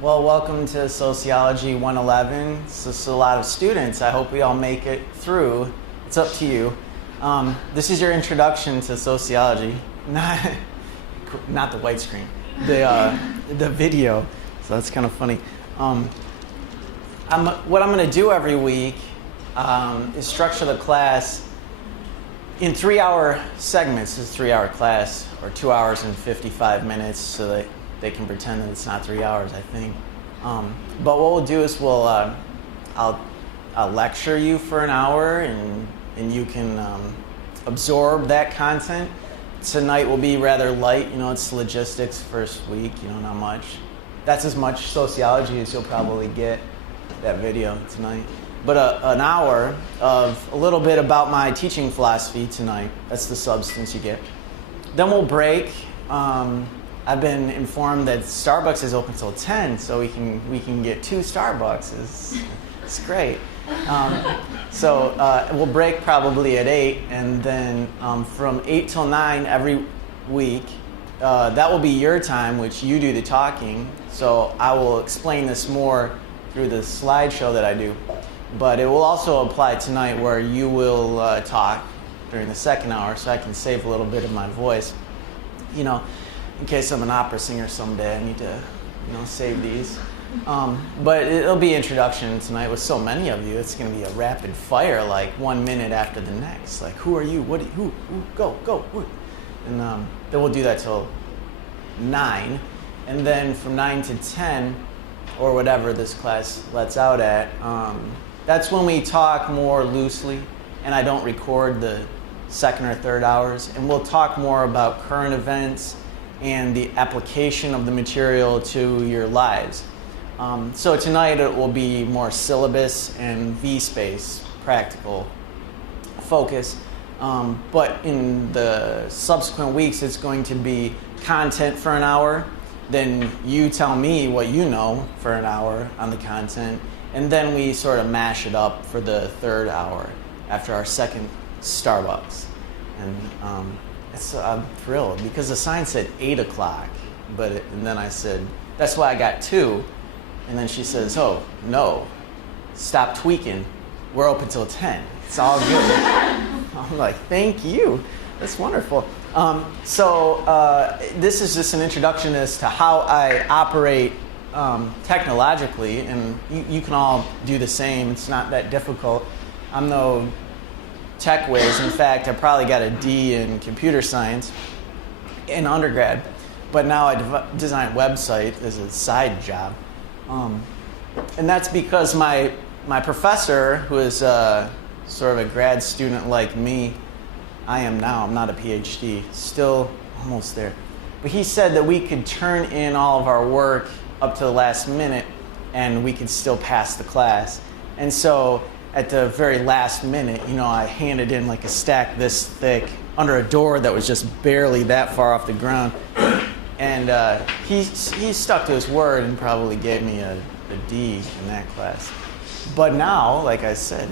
Well, welcome to Sociology 111. It's just a lot of students. I hope we all make it through. It's up to you. This is your introduction to sociology, not the white screen, the video. So that's kind of funny. What I'm going to do every week is structure the class in 3-hour segments. It's a 3-hour class, or 2 hours and 55 minutes, so that they can pretend that it's not 3 hours, I think. But what we'll do is I'll lecture you for an hour, and you can absorb that content. Tonight will be rather light. It's logistics first week. Not much. That's as much sociology as you'll probably get that video tonight. But an hour of a little bit about my teaching philosophy tonight. That's the substance you get. Then we'll break. I've been informed that Starbucks is open till 10, so we can get 2 Starbucks. It's great. So we'll break probably at 8, and then from 8 till 9 every week, that will be your time, which you do the talking. So I will explain this more through the slideshow that I do. But it will also apply tonight, where you will talk during the second hour, so I can save a little bit of my voice. In case I'm an opera singer someday, I need to, save these. But it'll be introduction tonight with so many of you. It's going to be a rapid fire, like 1 minute after the next. Like, who are you? Who? Go. Who? And then we'll do that till 9. And then from 9 to 10, or whatever this class lets out at, that's when we talk more loosely, and I don't record the second or third hours. And we'll talk more about current events and the application of the material to your lives. So tonight it will be more syllabus and V-space, practical focus. But in the subsequent weeks, it's going to be content for an hour. Then you tell me what you know for an hour on the content. And then we sort of mash it up for the third hour after our second Starbucks. And I'm thrilled because the sign said 8 o'clock, and then I said, that's why I got 2. And then she says, oh, no, stop tweaking. We're open till 10. It's all good. I'm like, thank you. That's wonderful. So this is just an introduction as to how I operate technologically, and you can all do the same. It's not that difficult. I'm no tech whiz. In fact, I probably got a D in computer science in undergrad, but now I design websites as a side job. And that's because my professor, who is sort of a grad student like me, I am now, I'm not a PhD, still almost there. But he said that we could turn in all of our work up to the last minute and we could still pass the class. And so at the very last minute, I handed in like a stack this thick under a door that was just barely that far off the ground. And he stuck to his word and probably gave me a D in that class. But now, like I said,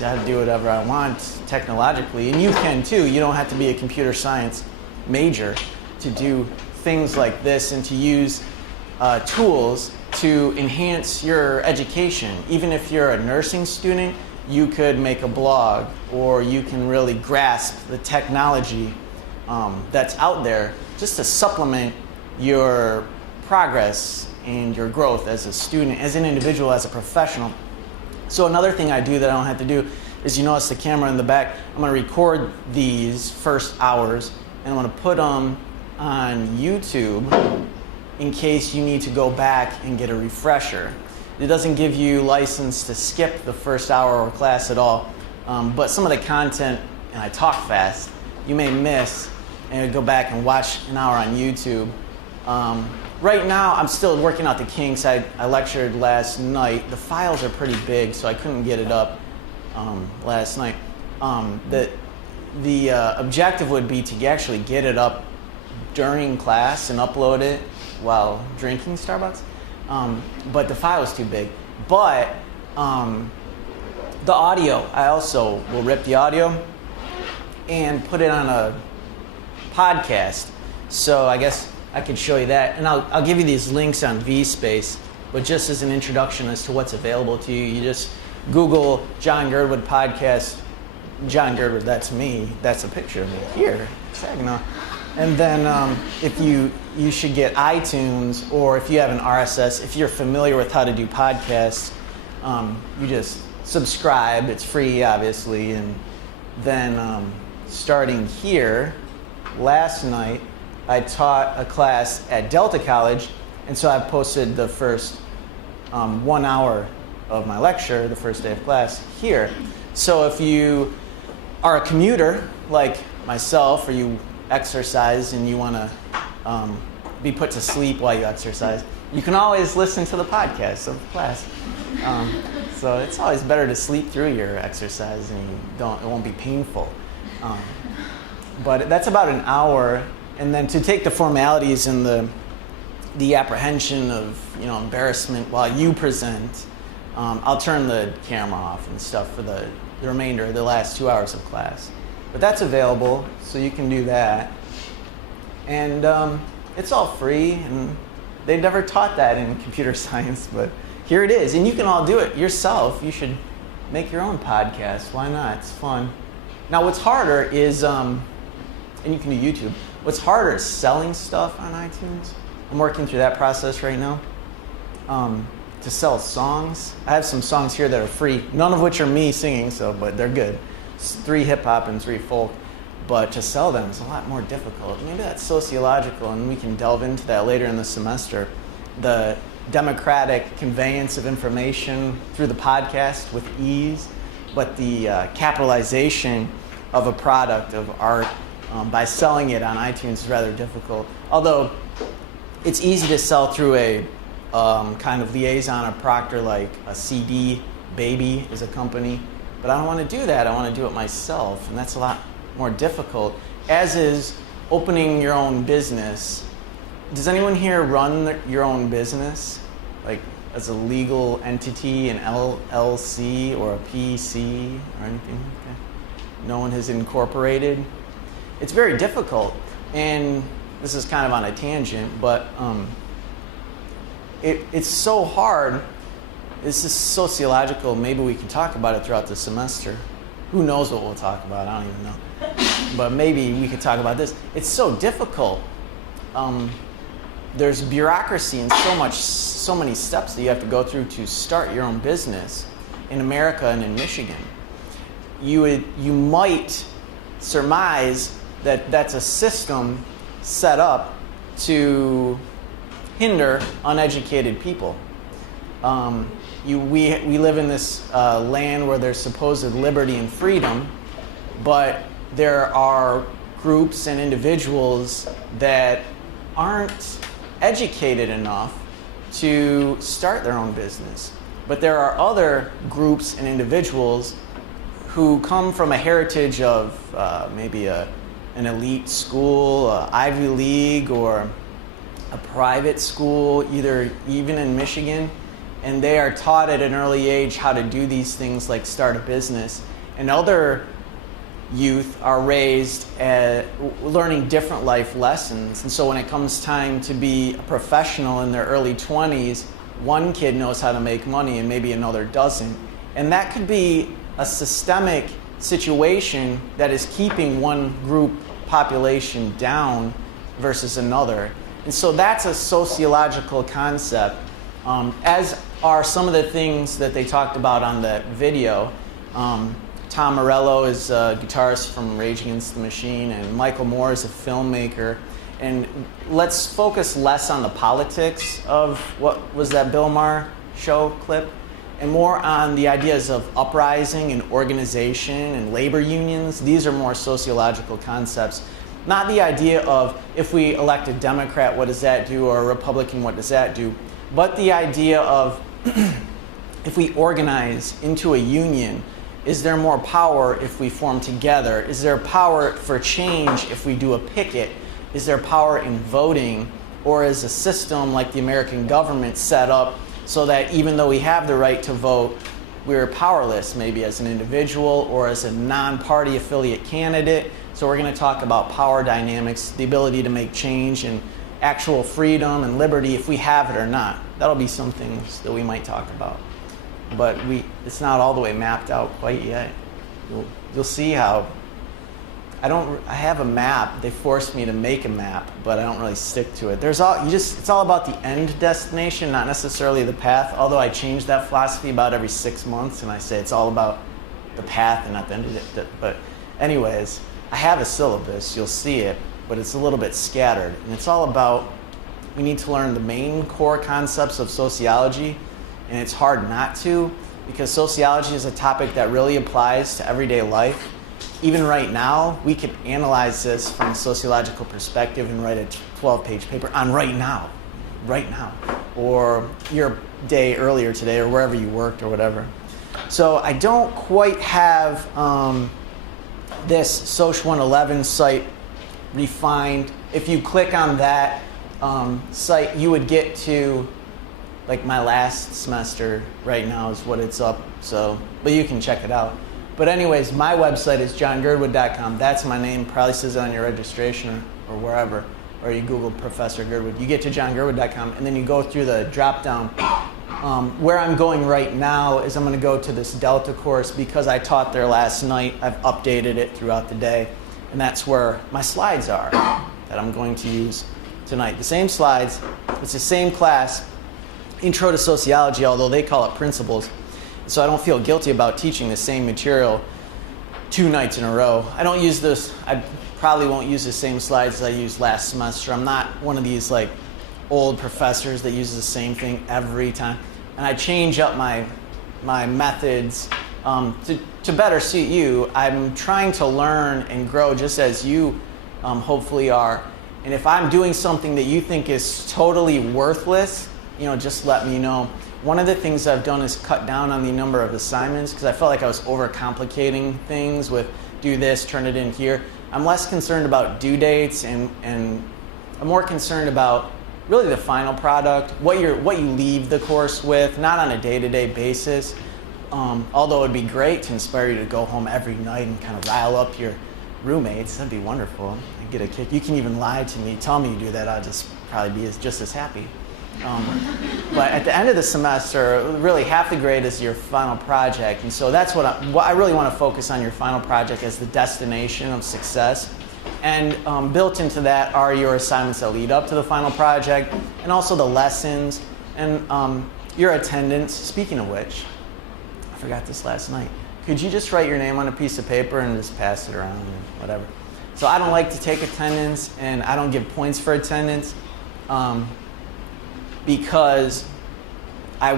I do whatever I want technologically, and you can too. You don't have to be a computer science major to do things like this and to use tools to enhance your education. Even if you're a nursing student, you could make a blog, or you can really grasp the technology that's out there just to supplement your progress and your growth as a student, as an individual, as a professional. So another thing I do that I don't have to do is, you notice the camera in the back. I'm going to record these first hours, and I'm going to put them on YouTube in case you need to go back and get a refresher. It doesn't give you license to skip the first hour of class at all, but some of the content, and I talk fast, you may miss, and go back and watch an hour on YouTube. Right now, I'm still working out the kinks. I lectured last night. The files are pretty big, so I couldn't get it up last night. The objective would be to actually get it up during class and upload it while drinking Starbucks. But the file is too big. But the audio, I also will rip the audio and put it on a podcast. So I guess I could show you that. And I'll give you these links on VSpace. but just as an introduction as to what's available to you, you just Google John Girdwood podcast. John Girdwood, that's me. That's a picture of me here. And then if you should get iTunes, or if you have an RSS, if you're familiar with how to do podcasts, you just subscribe. It's free, obviously. And then starting here, last night, I taught a class at Delta College, and so I posted the first 1 hour of my lecture, the first day of class, here. So if you are a commuter like myself, or you exercise and you want to be put to sleep while you exercise, you can always listen to the podcast of the class. So it's always better to sleep through your exercise, and it won't be painful. But that's about an hour, and then to take the formalities and the apprehension of embarrassment while you present, I'll turn the camera off and stuff for the remainder of the last 2 hours of class. But that's available, so you can do that. And it's all free, and they never taught that in computer science, but here it is. And you can all do it yourself. You should make your own podcast. Why not? It's fun. Now, what's harder is, and you can do YouTube, what's harder is selling stuff on iTunes. I'm working through that process right now. To sell songs. I have some songs here that are free, none of which are me singing, but they're good. It's 3 hip-hop and 3 folk. But to sell them is a lot more difficult. Maybe that's sociological, and we can delve into that later in the semester. The democratic conveyance of information through the podcast with ease, but the capitalization of a product of art by selling it on iTunes is rather difficult. Although it's easy to sell through a kind of liaison or proctor, like a CD Baby is a company. But I don't want to do that. I want to do it myself, and that's a lot more difficult, as is opening your own business. Does anyone here run your own business, like as a legal entity, an LLC or a PC or anything like that? No one has incorporated? It's very difficult, and this is kind of on a tangent, but it's so hard. This is sociological. Maybe we can talk about it throughout the semester. Who knows what we'll talk about? I don't even know. But maybe we could talk about this. It's so difficult. There's bureaucracy and so many steps that you have to go through to start your own business in America and in Michigan. You might surmise that that's a system set up to hinder uneducated people. We live in this land where there's supposed liberty and freedom, but there are groups and individuals that aren't educated enough to start their own business. But there are other groups and individuals who come from a heritage of maybe an elite school, Ivy League, or a private school, even in Michigan, and they are taught at an early age how to do these things like start a business. And other youth are raised learning different life lessons. And so when it comes time to be a professional in their early 20s, one kid knows how to make money and maybe another doesn't. And that could be a systemic situation that is keeping one group population down versus another. And so that's a sociological concept, as are some of the things that they talked about on that video. Tom Morello is a guitarist from Rage Against the Machine, and Michael Moore is a filmmaker. And let's focus less on the politics of what was that Bill Maher show clip, and more on the ideas of uprising and organization and labor unions. These are more sociological concepts. Not the idea of if we elect a Democrat, what does that do, or a Republican, what does that do, but the idea of if we organize into a union, is there more power if we form together? Is there power for change if we do a picket? Is there power in voting? Or is a system like the American government set up so that even though we have the right to vote, we're powerless, maybe as an individual or as a non-party affiliate candidate? So we're going to talk about power dynamics, the ability to make change and actual freedom and liberty, if we have it or not. That'll be some things that we might talk about. But it's not all the way mapped out quite yet. You'll see how I have a map. They forced me to make a map, but I don't really stick to it. It's all about the end destination, not necessarily the path. Although I change that philosophy about every 6 months, and I say it's all about the path and not the end of it. But anyways, I have a syllabus. You'll see it, but it's a little bit scattered, and it's all about we need to learn the main core concepts of sociology, and it's hard not to because sociology is a topic that really applies to everyday life. Even right now, we could analyze this from a sociological perspective and write a 12-page paper on right now, or your day earlier today, or wherever you worked or whatever. So I don't quite have this SOC111 site refined. If you click on that site, you would get to like my last semester right now is what it's up. So, but you can check it out. But anyways, my website is johngirdwood.com. That's my name. Probably says it on your registration or wherever. Or you Google Professor Girdwood. You get to johngirdwood.com, and then you go through the drop-down. Where I'm going right now is I'm going to go to this Delta course because I taught there last night. I've updated it throughout the day. And that's where my slides are that I'm going to use tonight. The same slides. It's the same class, Intro to Sociology, although they call it Principles. So I don't feel guilty about teaching the same material 2 nights in a row. I don't use this. I probably won't use the same slides as I used last semester. I'm not one of these like old professors that uses the same thing every time. And I change up my methods to better suit you. I'm trying to learn and grow just as you hopefully are. And if I'm doing something that you think is totally worthless, just let me know. One of the things I've done is cut down on the number of assignments because I felt like I was overcomplicating things with do this, turn it in here. I'm less concerned about due dates and I'm more concerned about really the final product, what you leave the course with, not on a day-to-day basis. Although it would be great to inspire you to go home every night and kind of rile up your roommates. That'd be wonderful. I'd get a kick. You can even lie to me. Tell me you do that. I'll just probably be just as happy. But at the end of the semester, really half the grade is your final project. And so that's what I really want to focus on, your final project as the destination of success. And built into that are your assignments that lead up to the final project, and also the lessons and your attendance. Speaking of which, I forgot this last night. Could you just write your name on a piece of paper and just pass it around and whatever? So I don't like to take attendance, and I don't give points for attendance. Because I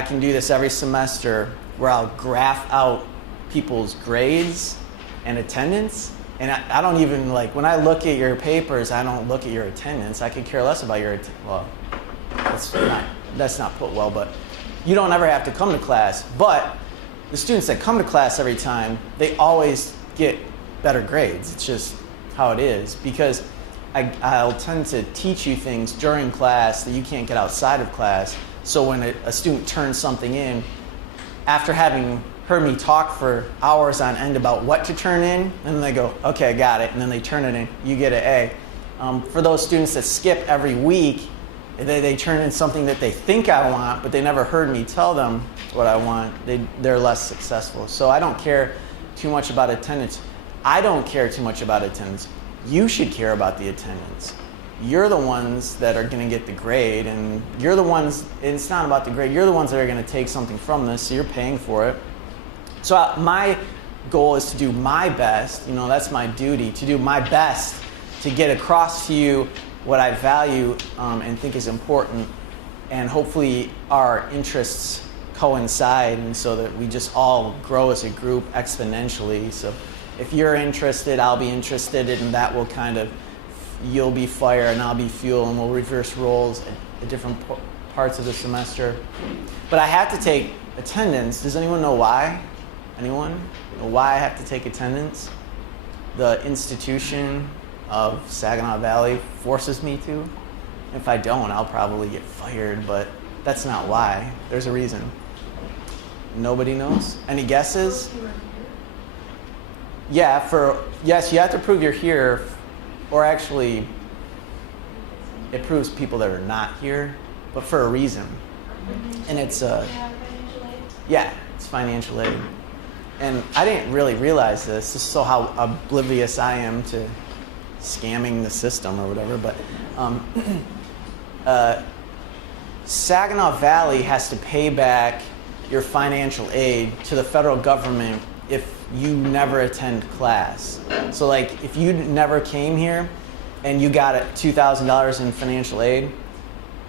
can do this every semester where I'll graph out people's grades and attendance. And I don't even when I look at your papers, I don't look at your attendance. I could care less about your well, that's not put well, but you don't ever have to come to class. But the students that come to class every time, they always get better grades. It's just how it is because I'll tend to teach you things during class that you can't get outside of class. So when a student turns something in, after having heard me talk for hours on end about what to turn in, and then they go, okay, I got it, and then they turn it in, you get an A. For those students that skip every week, they turn in something that they think I want, but they never heard me tell them what I want, they're less successful. So I don't care too much about attendance. I don't care too much about attendance. You should care about the attendance. You're the ones that are going to get the grade, and you're the ones, it's not about the grade, you're the ones that are going to take something from this, so you're paying for it. So my goal is to do my best, that's my duty, to do my best to get across to you what I value and think is important, and hopefully our interests coincide, and so that we just all grow as a group exponentially. So if you're interested, I'll be interested, and that will you'll be fire and I'll be fuel, and we'll reverse roles at different parts of the semester. But I have to take attendance. Does anyone know why? Anyone know why I have to take attendance? The institution of Saginaw Valley forces me to. If I don't, I'll probably get fired, but that's not why. There's a reason. Nobody knows? Any guesses? Yeah, yes, you have to prove you're here, or actually, it proves people that are not here, but for a reason. And it's yeah, it's financial aid. And I didn't really realize this. This is so how oblivious I am to scamming the system or whatever. But Saginaw Valley has to pay back your financial aid to the federal government if you never attend class. So like if you never came here and you got $2,000 in financial aid,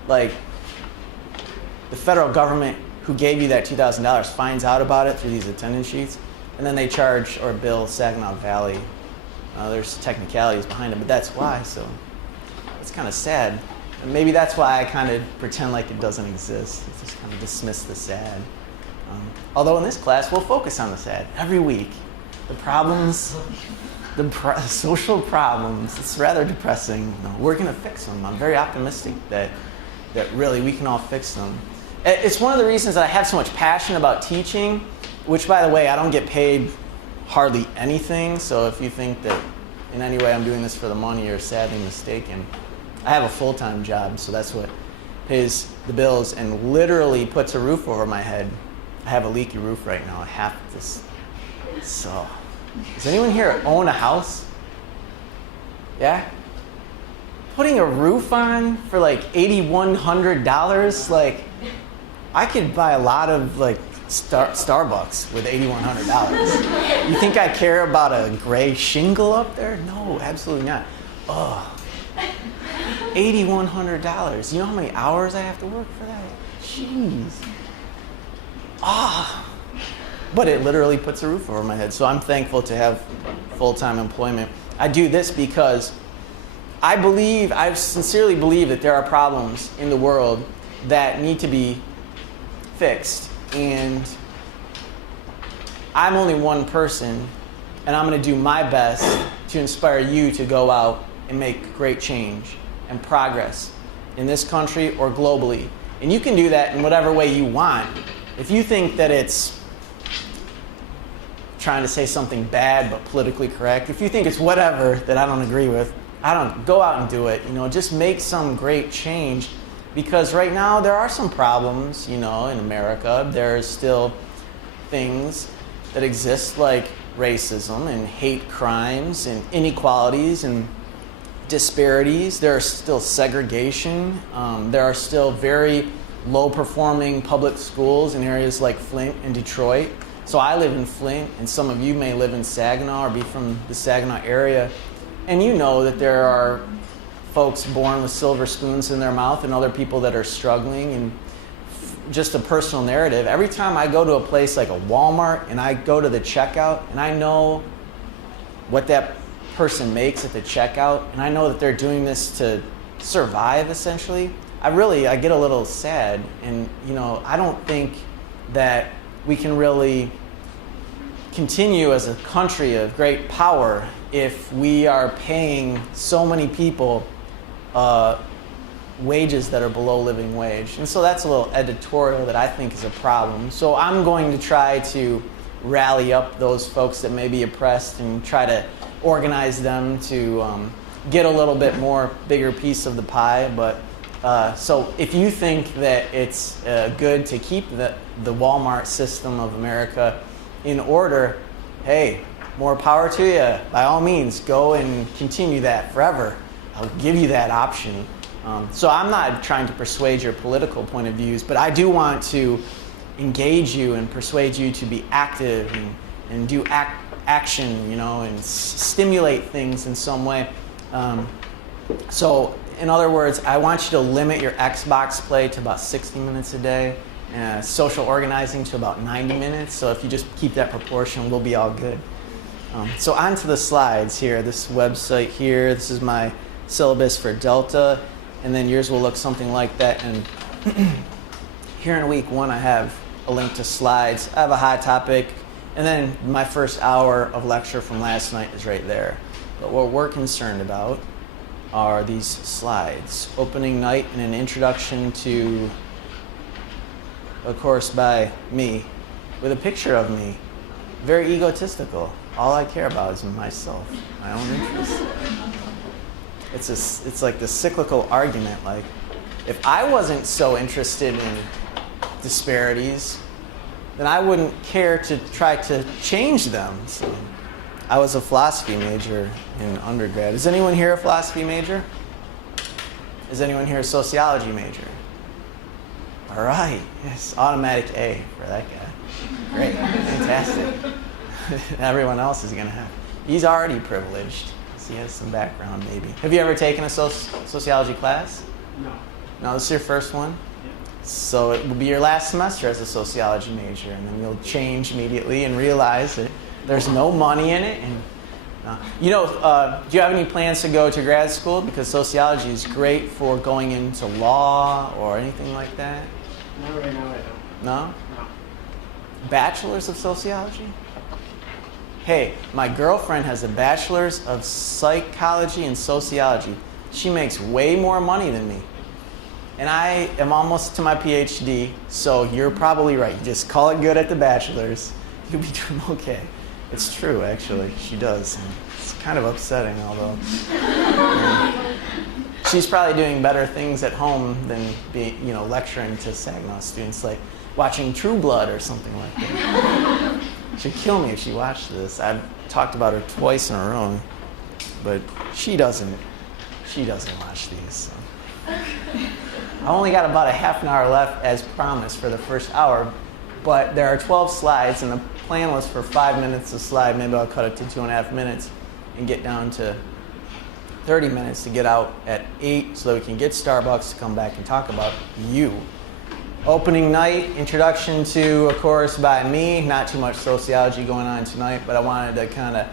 like the federal government who gave you that $2,000 finds out about it through these attendance sheets, and then they charge or bill Saginaw Valley. There's technicalities behind it, but that's why. So it's kind of sad. And maybe that's why I kind of pretend like it doesn't exist. I just kind of dismiss the sad. Although in this class, we'll focus on the sad every week. The problems, social problems. It's rather depressing. No, we're going to fix them. I'm very optimistic that really we can all fix them. It's one of the reasons that I have so much passion about teaching, which, by the way, I don't get paid hardly anything. So if you think that in any way I'm doing this for the money, you're sadly mistaken. I have a full-time job, so that's what pays the bills and literally puts a roof over my head. I have a leaky roof right now. I have this. So, does anyone here own a house? Yeah? Putting a roof on for like $8,100, like I could buy a lot of like Starbucks with $8,100. You think I care about a gray shingle up there? No, absolutely not. Oh, $8,100. You know how many hours I have to work for that? Jeez. But it literally puts a roof over my head. So I'm thankful to have full-time employment. I do this because I sincerely believe that there are problems in the world that need to be fixed. And I'm only one person, and I'm going to do my best to inspire you to go out and make great change and progress in this country or globally. And you can do that in whatever way you want. If you think that it's trying to say something bad but politically correct, if you think it's whatever that I don't agree with, go out and do it. Just make some great change, because right now there are some problems, in America. There's still things that exist like racism and hate crimes and inequalities and disparities. There are still segregation. There are still very low-performing public schools in areas like Flint and Detroit. So I live in Flint, and some of you may live in Saginaw or be from the Saginaw area. And you know that there are folks born with silver spoons in their mouth and other people that are struggling. And just a personal narrative, every time I go to a place like a Walmart and I go to the checkout and I know what that person makes at the checkout, and I know that they're doing this to survive, essentially, I get a little sad. And I don't think that we can really continue as a country of great power if we are paying so many people wages that are below living wage. And so that's a little editorial that I think is a problem. So I'm going to try to rally up those folks that may be oppressed and try to organize them to get a little bit more bigger piece of the pie. But so if you think that it's good to keep the Walmart system of America in order, hey, more power to you. By all means, go and continue that forever. I'll give you that option. So I'm not trying to persuade your political point of views, but I do want to engage you and persuade you to be active and do action, and stimulate things in some way. So in other words, I want you to limit your Xbox play to about 60 minutes a day, social organizing to about 90 minutes. So if you just keep that proportion, we'll be all good. So on to the slides here. This website here, this is my syllabus for Delta, and then yours will look something like that. And here in week 1, I have a link to slides. I have a hot topic, and then my first hour of lecture from last night is right there. But what we're concerned about are these slides. Opening night and an introduction to a course by me with a picture of me. Very egotistical. All I care about is myself, my own interests. It's like the cyclical argument. Like, if I wasn't so interested in disparities, then I wouldn't care to try to change them. So I was a philosophy major in undergrad. Is anyone here a philosophy major? Is anyone here a sociology major? All right, yes, automatic A for that guy. Great, fantastic. Everyone else is going to have. He's already privileged. He has some background, maybe. Have you ever taken a sociology class? No. No, this is your first one? Yeah. So it will be your last semester as a sociology major, and then you'll change immediately and realize that there's no money in it. And do you have any plans to go to grad school? Because sociology is great for going into law or anything like that. No, right now I don't. No? No. Bachelor's of sociology? Hey, my girlfriend has a bachelor's of psychology and sociology. She makes way more money than me. And I am almost to my PhD, so you're probably right. Just call it good at the bachelor's. You'll be doing okay. It's true, actually. She does. And it's kind of upsetting, although. She's probably doing better things at home than lecturing to Saginaw students, like watching True Blood or something like that. She'd kill me if she watched this. I've talked about her twice in a row, but she doesn't watch these. So. I only got about a half an hour left as promised for the first hour, but there are 12 slides, and the plan was for 5 minutes a slide. Maybe I'll cut it to 2.5 minutes and get down to 30 minutes to get out at 8 so that we can get Starbucks to come back and talk about you. Opening night, introduction to a course by me. Not too much sociology going on tonight, but I wanted to kind of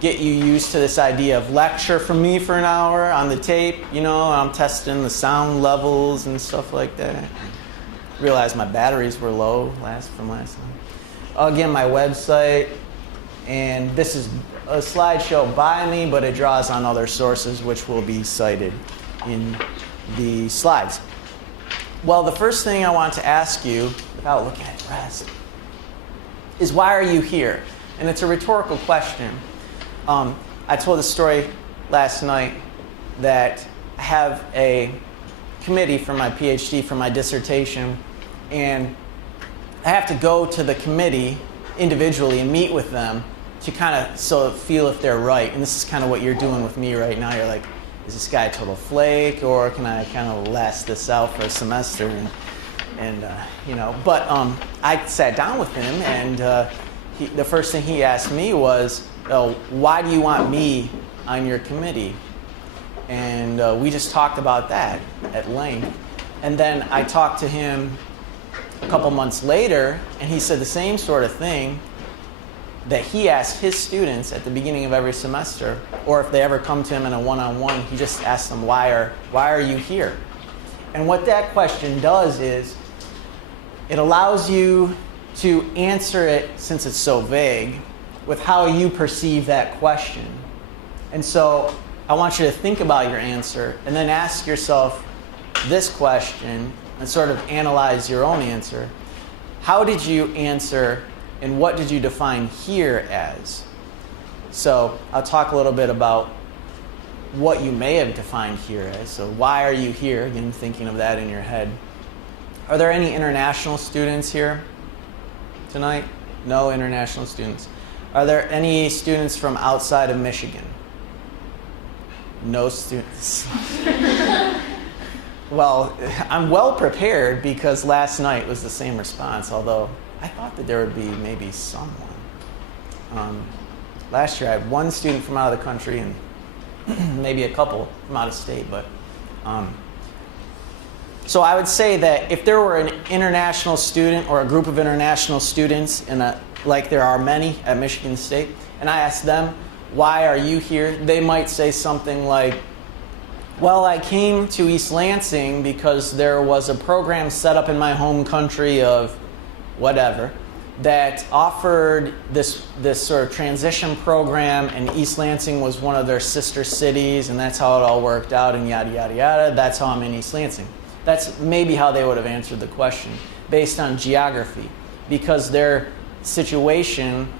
get you used to this idea of lecture from me for an hour on the tape. I'm testing the sound levels and stuff like that. Realized my batteries were low from last night. Again, my website, and this is a slideshow by me, but it draws on other sources which will be cited in the slides. Well, the first thing I want to ask you, without looking at the rest, is why are you here? And it's a rhetorical question. I told a story last night that I have a committee for my PhD, for my dissertation, and I have to go to the committee individually and meet with them to kind of feel if they're right. And this is kind of what you're doing with me right now. You're like, is this guy a total flake, or can I kind of last this out for a semester? But I sat down with him, and the first thing he asked me was, why do you want me on your committee? And we just talked about that at length. And then I talked to him a couple months later, and he said the same sort of thing that he asked his students at the beginning of every semester, or if they ever come to him in a one-on-one, he just asks them, why are you here? And what that question does is it allows you to answer it, since it's so vague, with how you perceive that question. And so I want you to think about your answer and then ask yourself this question and sort of analyze your own answer. How did you answer, and what did you define here as? So I'll talk a little bit about what you may have defined here as. So why are you here? Again, thinking of that in your head. Are there any international students here tonight? No international students. Are there any students from outside of Michigan? No students. Well, I'm well prepared because last night was the same response, although I thought that there would be maybe someone. Last year I had one student from out of the country and maybe a couple from out of state, but so I would say that if there were an international student or a group of international students like there are many at Michigan State, and I asked them, why are you here? They might say something like, well, I came to East Lansing because there was a program set up in my home country of whatever that offered this sort of transition program, and East Lansing was one of their sister cities, and that's how it all worked out, and yada, yada, yada. That's how I'm in East Lansing. That's maybe how they would have answered the question, based on geography, because their situation,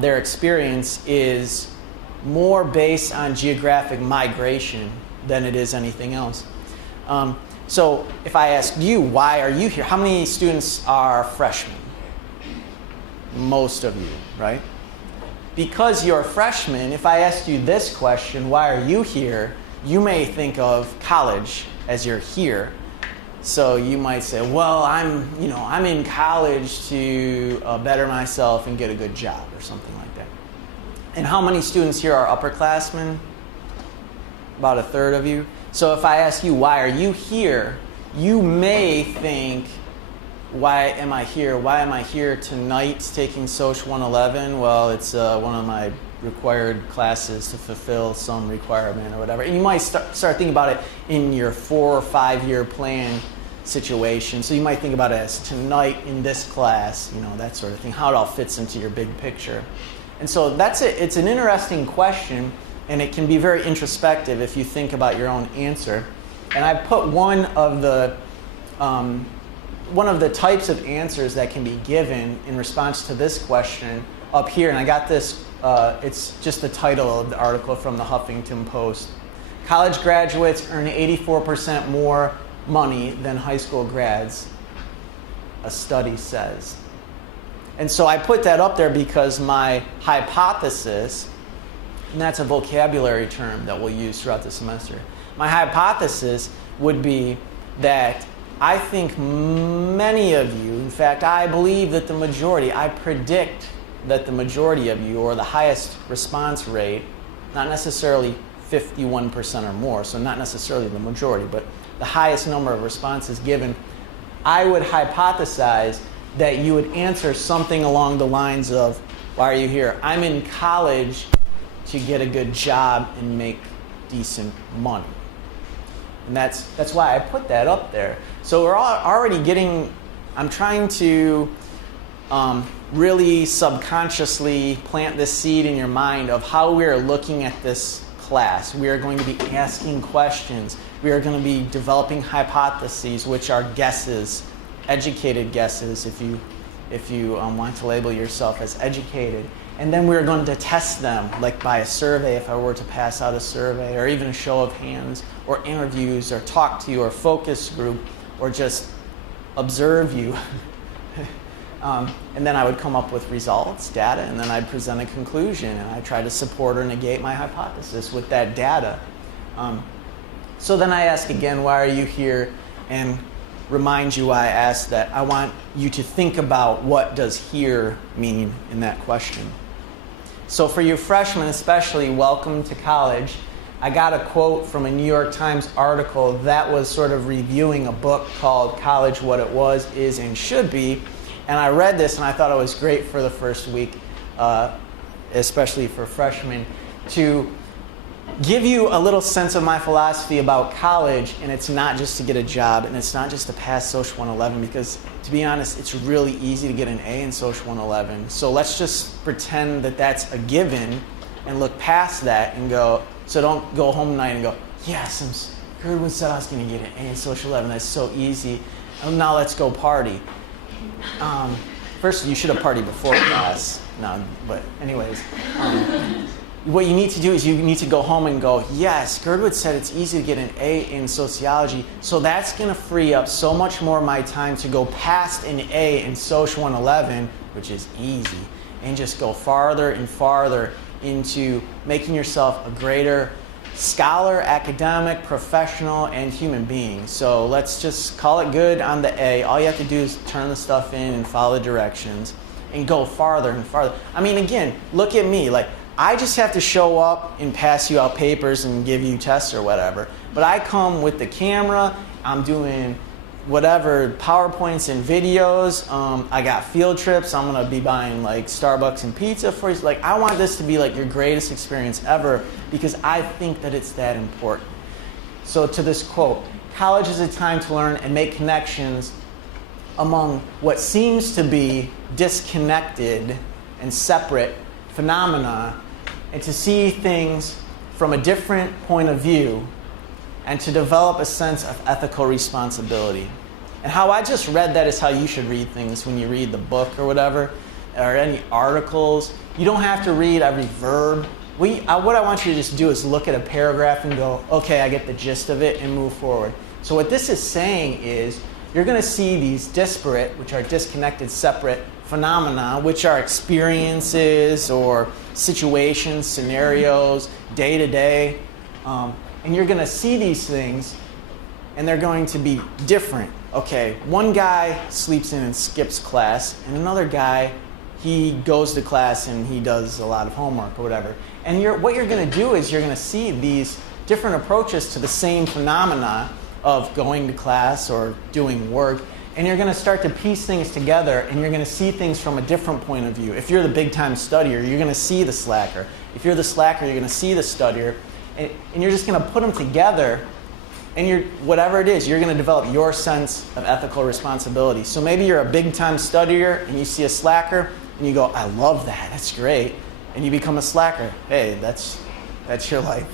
their experience is more based on geographic migration than it is anything else. So if I ask you, why are you here? How many students are freshmen? Most of you, right? Because you're a freshman, if I asked you this question, why are you here? You may think of college as you're here. So you might say, well, I'm in college to better myself and get a good job or something like that. And how many students here are upperclassmen? About a third of you. So if I ask you, why are you here? You may think, why am I here? Why am I here tonight taking SOC111? Well, it's one of my required classes to fulfill some requirement or whatever. And you might start thinking about it in your 4 or 5 year plan situation. So you might think about it as tonight in this class, that sort of thing, how it all fits into your big picture. And so that's it. It's an interesting question, and it can be very introspective if you think about your own answer. And I put one of the types of answers that can be given in response to this question up here, and I got this, it's just the title of the article from the Huffington Post. College graduates earn 84% more money than high school grads, a study says. And so I put that up there because my hypothesis, and that's a vocabulary term that we'll use throughout the semester, my hypothesis would be that I think many of you, in fact, I believe that the majority, I predict that the majority of you, or the highest response rate, not necessarily 51% or more, so not necessarily the majority, but the highest number of responses given, I would hypothesize that you would answer something along the lines of, why are you here? I'm in college to get a good job and make decent money. And that's why I put that up there. So we're already getting, I'm trying to really subconsciously plant this seed in your mind of how we're looking at this class. We are going to be asking questions. We are going to be developing hypotheses, which are guesses, educated guesses, if you want to label yourself as educated. And then we're going to test them, like by a survey, if I were to pass out a survey, or even a show of hands, or interviews, or talk to you, or focus group, or just observe you. And then I would come up with results, data, and then I'd present a conclusion, and I'd try to support or negate my hypothesis with that data. So then I ask again, why are you here? And remind you why I asked that. I want you to think about what does here mean in that question. So for you freshmen especially, welcome to college. I got a quote from a New York Times article that was sort of reviewing a book called College, What It Was, Is, and Should Be. And I read this and I thought it was great for the first week, especially for freshmen, to give you a little sense of my philosophy about college. And it's not just to get a job, and it's not just to pass SOC111, because to be honest, it's really easy to get an A in SOC111. So let's just pretend that that's a given and look past that and go, so don't go home tonight and go, yes, Girdwood said I was going to get an A in SOC111. That's so easy. And now let's go party. First, you should have partied before class. No, but anyways. What you need to do is you need to go home and go, yes, Girdwood said it's easy to get an A in sociology, so that's going to free up so much more of my time to go past an A in SOC111, which is easy, and just go farther and farther into making yourself a greater scholar, academic, professional, and human being. So let's just call it good on the A. All you have to do is turn the stuff in and follow the directions and go farther and farther. I mean, again, look at me. Like, I just have to show up and pass you out papers and give you tests or whatever. But I come with the camera, I'm doing whatever, PowerPoints and videos. I got field trips, I'm gonna be buying like Starbucks and pizza for you. Like, I want this to be like your greatest experience ever, because I think that it's that important. So to this quote, college is a time to learn and make connections among what seems to be disconnected and separate phenomena, and to see things from a different point of view, and to develop a sense of ethical responsibility. And how I just read that is how you should read things when you read the book or whatever, or any articles. You don't have to read every verb what I want you to just do is look at a paragraph and go, okay, I get the gist of it, and move forward. So what this is saying is you're going to see these disparate, which are disconnected, separate phenomena, which are experiences or situations, scenarios, day to day. And you're going to see these things, and they're going to be different. Okay, one guy sleeps in and skips class, and another guy, he goes to class and he does a lot of homework or whatever. And what you're going to do is you're going to see these different approaches to the same phenomena of going to class or doing work, and you're going to start to piece things together, and you're going to see things from a different point of view. If you're the big-time studier, you're going to see the slacker. If you're the slacker, you're going to see the studier, and you're just going to put them together, and whatever it is, you're going to develop your sense of ethical responsibility. So maybe you're a big-time studier, and you see a slacker, and you go, I love that, that's great, and you become a slacker. Hey, that's your life.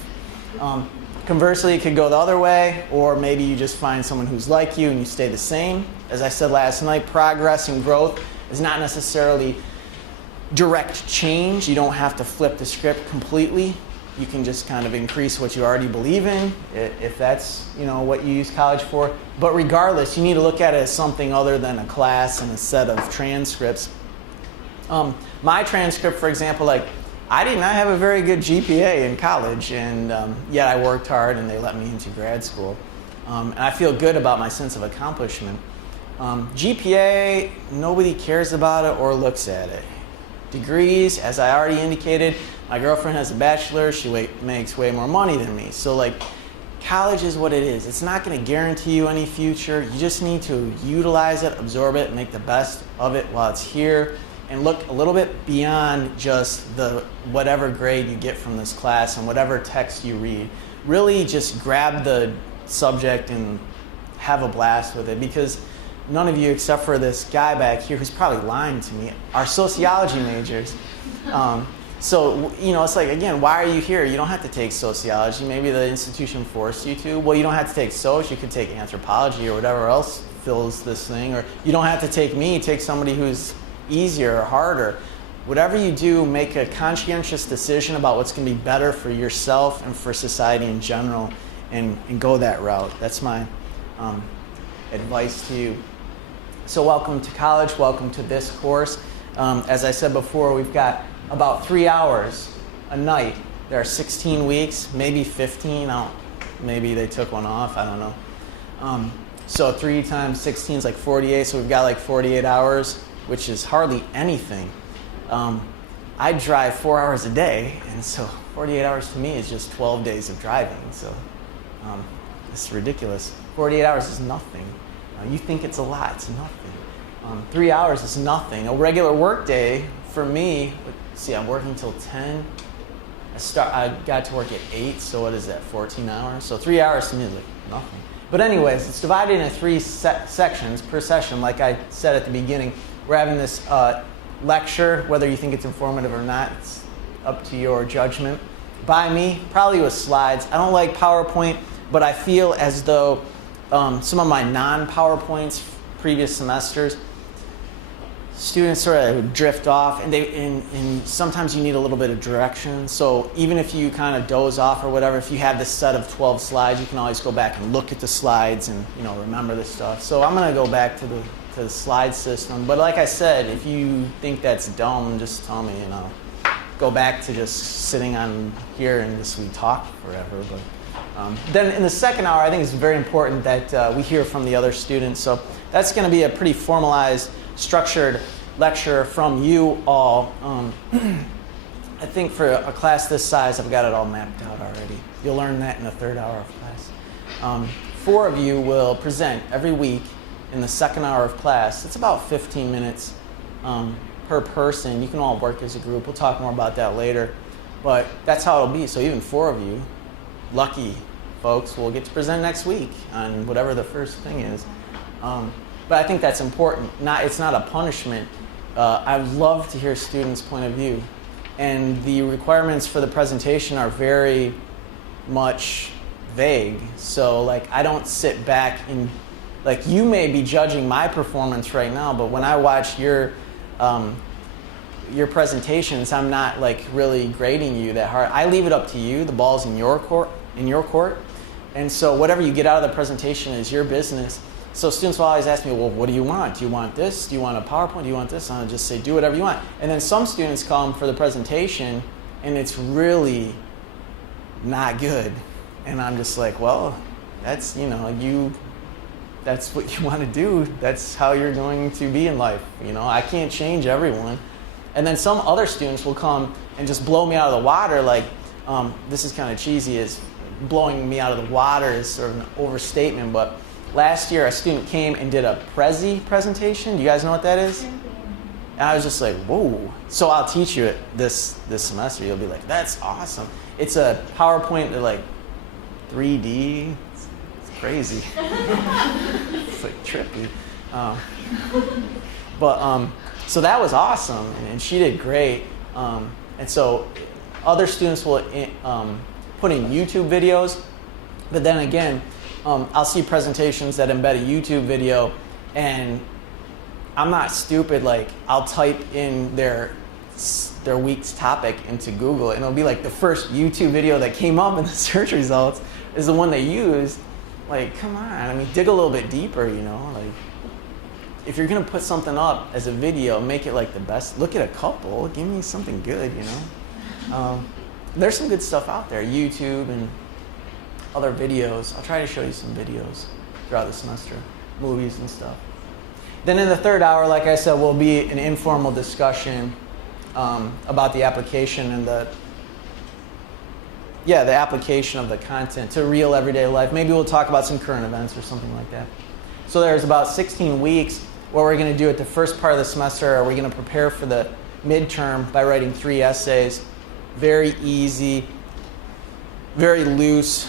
Conversely, it could go the other way, or maybe you just find someone who's like you and you stay the same. As I said last night, progress and growth is not necessarily direct change. You don't have to flip the script completely. You can just kind of increase what you already believe in, if that's what you use college for. But regardless, you need to look at it as something other than a class and a set of transcripts. My transcript, for example, I did not have a very good GPA in college, and yet I worked hard and they let me into grad school. And I feel good about my sense of accomplishment. GPA, nobody cares about it or looks at it. Degrees, as I already indicated, my girlfriend has a bachelor's, she makes way more money than me. So college is what it is. It's not going to guarantee you any future. You just need to utilize it, absorb it, make the best of it while it's here, and look a little bit beyond just the whatever grade you get from this class and whatever text you read. Really just grab the subject and have a blast with it, because none of you, except for this guy back here who's probably lying to me, are sociology majors. So, it's again, why are you here? You don't have to take sociology. Maybe the institution forced you to. Well, you don't have to take soc. You could take anthropology or whatever else fills this thing. Or you don't have to take me. Take somebody who's easier or harder. Whatever you do, make a conscientious decision about what's going to be better for yourself and for society in general, and go that route. That's my advice to you. So welcome to college, welcome to this course. As I said before, we've got about 3 hours a night. There are 16 weeks, maybe 15. Maybe they took one off, I don't know. So 3 times 16 is 48, so we've got 48 hours, which is hardly anything. I drive 4 hours a day, and so 48 hours to me is just 12 days of driving. So it's ridiculous. 48 hours is nothing. You think it's a lot, it's nothing. 3 hours is nothing. A regular work day for me, I'm working till 10. I got to work at 8, so what is that, 14 hours? So 3 hours to me is nothing. But anyways, it's divided into 3 sections per session. Like I said at the beginning, we're having this lecture. Whether you think it's informative or not, it's up to your judgment. By me, probably with slides. I don't like PowerPoint, but I feel as though some of my non-PowerPoints previous semesters, students sort of drift off, and sometimes you need a little bit of direction. So even if you kind of doze off or whatever, if you have this set of 12 slides, you can always go back and look at the slides and remember the stuff. So I'm going to go back to the slide system. But like I said, if you think that's dumb, just tell me, go back to just sitting on here and just we talk forever. But then in the second hour, I think it's very important that we hear from the other students. So that's going to be a pretty formalized, structured lecture from you all. I think for a class this size, I've got it all mapped out already. You'll learn that in the third hour of class. 4 of you will present every week in the second hour of class. It's about 15 minutes per person. You can all work as a group. We'll talk more about that later. But that's how it'll be. So even 4 of you, lucky folks, will get to present next week on whatever the first thing is. But I think that's important. It's not a punishment. I love to hear students' point of view. And the requirements for the presentation are very much vague. So I don't sit back and, you may be judging my performance right now, but when I watch your your presentations, I'm not like really grading you that hard. I leave it up to you. The ball's in your court. And so whatever you get out of the presentation is your business. So students will always ask me, well, what do you want? Do you want this? Do you want a PowerPoint? Do you want this? And I'll just say, do whatever you want. And then some students come for the presentation, and it's really not good. And I'm just like, well, that's, that's what you want to do. That's how you're going to be in life. I can't change everyone. And then some other students will come and just blow me out of the water. Like, this is kind of cheesy, is blowing me out of the water is sort of an overstatement, but last year a student came and did a Prezi presentation. Do you guys know what that is? And I was just like, whoa. So I'll teach you it this semester. You'll be like, that's awesome. It's a PowerPoint that like 3D. It's crazy. It's like trippy. So that was awesome, and she did great. And so other students will put in YouTube videos, but then again, I'll see presentations that embed a YouTube video, and I'm not stupid. Like, I'll type in their week's topic into Google, and it'll be like the first YouTube video that came up in the search results is the one they used. Like, come on, I mean, dig a little bit deeper, like, if you're gonna put something up as a video, make it like the best. Look at a couple, give me something good, There's some good stuff out there, YouTube and other videos. I'll try to show you some videos throughout the semester, movies and stuff. Then in the third hour, like I said, will be an informal discussion about the application and the application of the content to real everyday life. Maybe we'll talk about some current events or something like that. So there's about 16 weeks. What we're going to do at the first part of the semester, are we going to prepare for the midterm by writing 3 essays. Very easy, very loose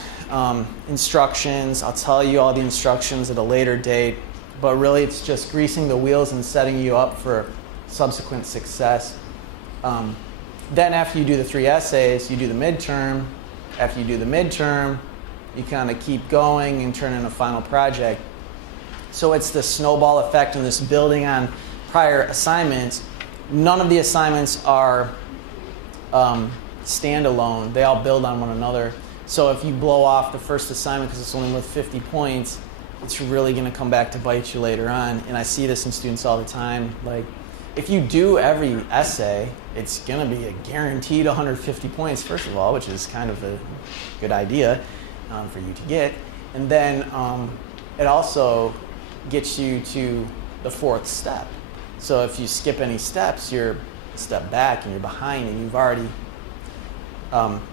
instructions. I'll tell you all the instructions at a later date, but really it's just greasing the wheels and setting you up for subsequent success. Then after you do the 3 essays, you do the midterm. After you do the midterm, you kind of keep going and turn in a final project. So it's the snowball effect and this building on prior assignments. None of the assignments are standalone. They all build on one another. So if you blow off the first assignment because it's only worth 50 points, it's really going to come back to bite you later on. And I see this in students all the time. Like, if you do every essay, it's going to be a guaranteed 150 points, first of all, which is kind of a good idea for you to get. And then it also gets you to the 4th step. So if you skip any steps, you're a step back and you're behind, and you've already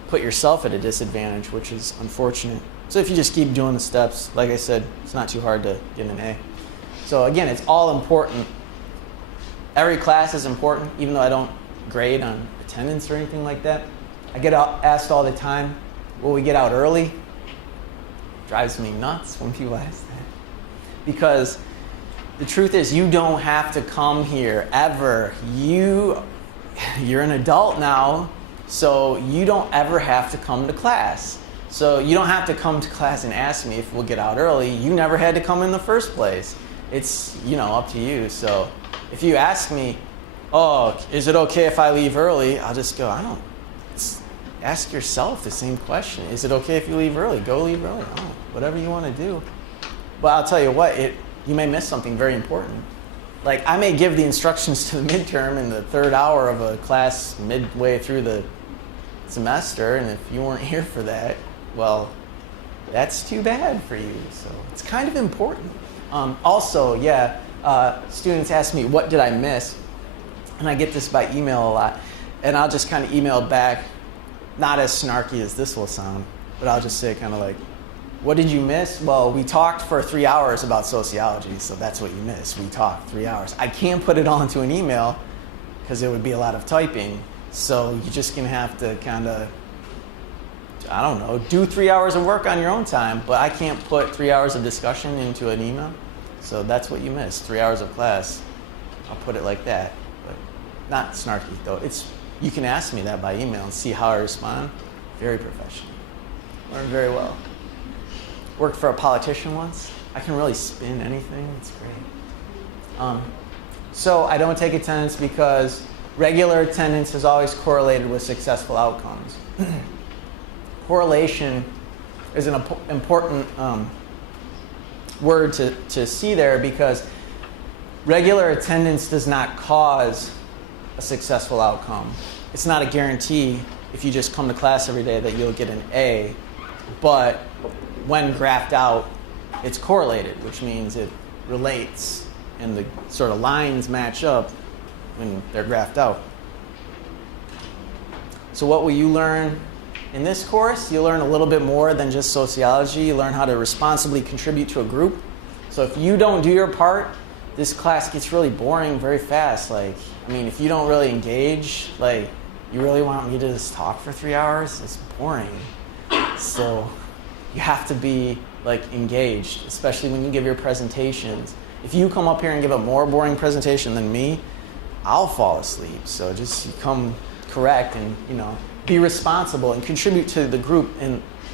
put yourself at a disadvantage, which is unfortunate. So if you just keep doing the steps, like I said, it's not too hard to get an A. So again, it's all important. Every class is important, even though I don't grade on attendance or anything like that. I get asked all the time, will we get out early? It drives me nuts when people ask that. Because the truth is, you don't have to come here ever. You're an adult now, so you don't ever have to come to class. So you don't have to come to class and ask me if we'll get out early. You never had to come in the first place. It's, up to you. So if you ask me, oh, is it okay if I leave early? I'll just go, ask yourself the same question. Is it okay if you leave early? Go leave early. Whatever you want to do. But I'll tell you what, you may miss something very important. Like, I may give the instructions to the midterm in the 3rd hour of a class midway through the semester, and if you weren't here for that, well, that's too bad for you. So it's kind of important. Students ask me, what did I miss? And I get this by email a lot. And I'll just kind of email back, not as snarky as this will sound, but I'll just say kind of like, what did you miss? Well, we talked for 3 hours about sociology, so that's what you missed. We talked 3 hours. I can't put it all into an email because it would be a lot of typing. So you're just going to have to kind of, do 3 hours of work on your own time, but I can't put 3 hours of discussion into an email. So that's what you missed, 3 hours of class. I'll put it like that, but not snarky though. You can ask me that by email and see how I respond. Very professional. Learned very well. Worked for a politician once. I can really spin anything. It's great. So I don't take attendance because regular attendance is always correlated with successful outcomes. Correlation is an important word to see there, because regular attendance does not cause a successful outcome. It's not a guarantee if you just come to class every day that you'll get an A, but when graphed out, it's correlated, which means it relates and the sort of lines match up when they're graphed out. So what will you learn in this course? You'll learn a little bit more than just sociology. You learn how to responsibly contribute to a group. So if you don't do your part, this class gets really boring very fast. If you don't really engage, you really want me to just talk for 3 hours? It's boring. So you have to be engaged, especially when you give your presentations. If you come up here and give a more boring presentation than me, I'll fall asleep. So just come correct and be responsible and contribute to the group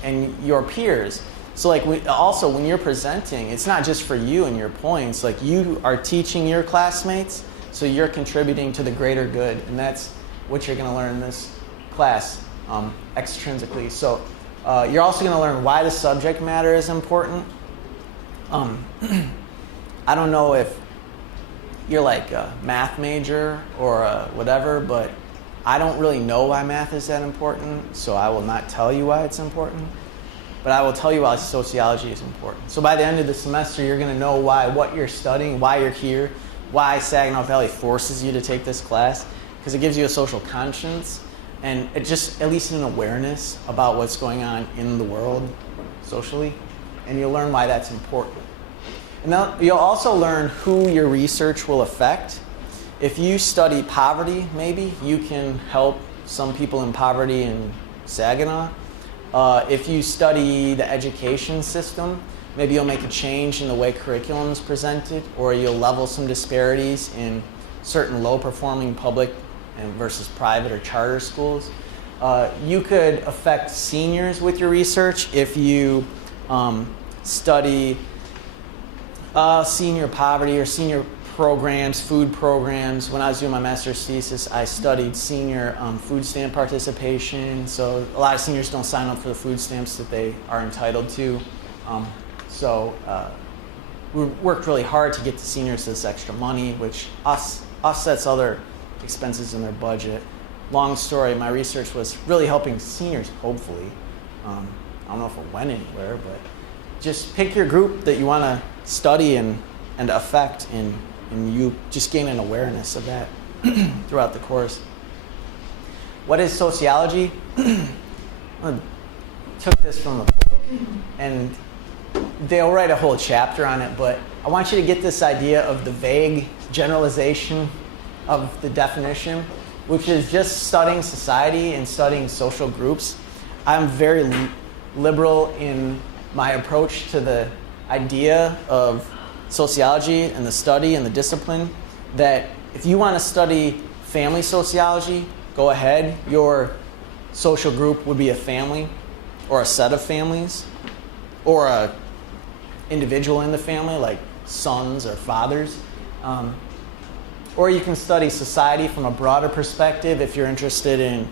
and your peers. So also when you're presenting, it's not just for you and your points. You are teaching your classmates, so you're contributing to the greater good, and that's what you're going to learn in this class extrinsically. So you're also going to learn why the subject matter is important. I don't know if you're a math major or whatever, but I don't really know why math is that important, so I will not tell you why it's important. But I will tell you why sociology is important. So by the end of the semester, you're going to know what you're studying, why you're here, why Saginaw Valley forces you to take this class, because it gives you a social conscience and it just at least an awareness about what's going on in the world socially, and you'll learn why that's important. And then you'll also learn who your research will affect. If you study poverty, maybe you can help some people in poverty in Saginaw. If you study the education system, maybe you'll make a change in the way curriculum is presented, or you'll level some disparities in certain low-performing public versus private or charter schools. You could affect seniors with your research if you study senior poverty or senior programs, food programs. When I was doing my master's thesis, I studied senior food stamp participation. So a lot of seniors don't sign up for the food stamps that they are entitled to. We worked really hard to get the seniors this extra money, which offsets other expenses in their budget. Long story, my research was really helping seniors, hopefully. I don't know if it went anywhere, but just pick your group that you want to study and affect, and you just gain an awareness of that throughout the course. What is sociology? I took this from a book, and they'll write a whole chapter on it, but I want you to get this idea of the vague generalization of the definition, which is just studying society and studying social groups. I'm very liberal in my approach to the idea of sociology and the study and the discipline, that if you want to study family sociology, go ahead. Your social group would be a family or a set of families or a individual in the family, like sons or fathers. Or you can study society from a broader perspective if you're interested in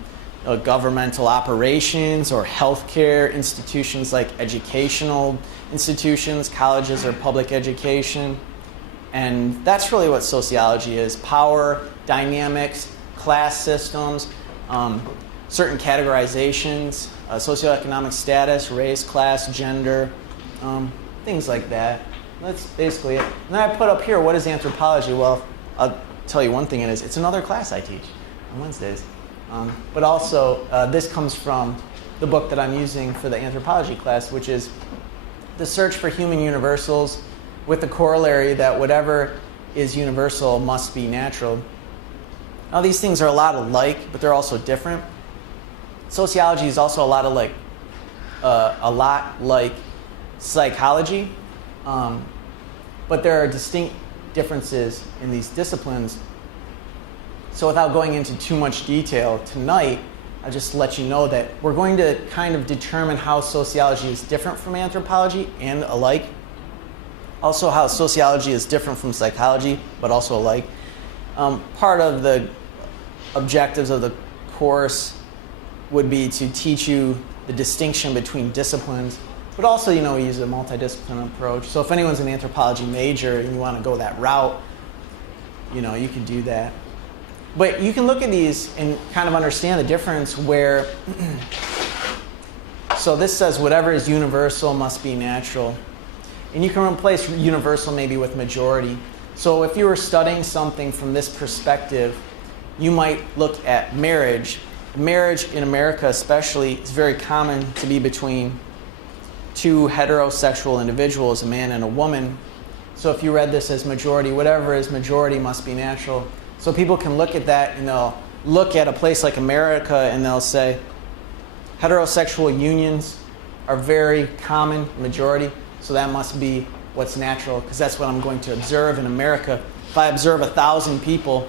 governmental operations or healthcare institutions like educational institutions, colleges, or public education. And that's really what sociology is: power, dynamics, class systems, certain categorizations, socioeconomic status, race, class, gender, things like that. That's basically it. And then I put up here, what is anthropology? Well, I'll tell you one thing it is. It's another class I teach on Wednesdays. But also, this comes from the book that I'm using for the anthropology class, which is The Search for Human Universals, with the corollary that whatever is universal must be natural. Now, these things are a lot alike, but they're also different. Sociology is also a lot like psychology, but there are distinct differences in these disciplines. So without going into too much detail tonight, I'll just let you know that we're going to kind of determine how sociology is different from anthropology and alike. Also how sociology is different from psychology, but also alike. Part of the objectives of the course would be to teach you the distinction between disciplines, but also, we use a multidisciplinary approach. So if anyone's an anthropology major and you want to go that route, you can do that. But you can look at these and kind of understand the difference where, so this says whatever is universal must be natural. And you can replace universal maybe with majority. So if you were studying something from this perspective, you might look at marriage. Marriage in America especially is very common to be between two heterosexual individuals, a man and a woman. So if you read this as majority, whatever is majority must be natural. So people can look at that and they'll look at a place like America and they'll say heterosexual unions are very common, majority, so that must be what's natural, because that's what I'm going to observe in America. If I observe 1,000 people